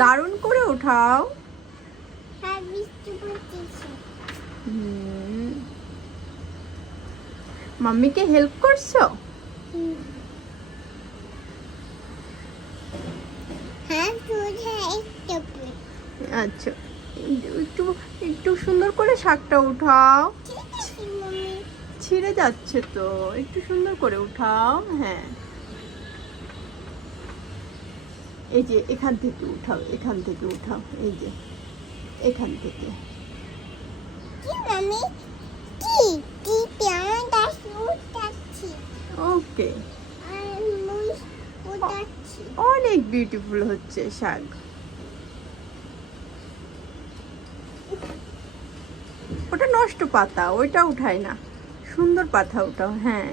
দারুণ করে উঠাও। মাম্মিকে হেল্প করছো? আচ্ছা, একটু একটু সুন্দর করে শাকটা উঠাও। ছিঁড়ে যাচ্ছে তো, একটু সুন্দর করে উঠাও। হ্যাঁ, এই যে এখান থেকে উঠাও, এখান থেকে উঠাও, এই যে এখান থেকে। ওকে, অনেক বিউটিফুল হচ্ছে শাক। ওটা নষ্ট পাতা, ওইটা উঠায় না, সুন্দর পাতা উঠাও। হ্যাঁ।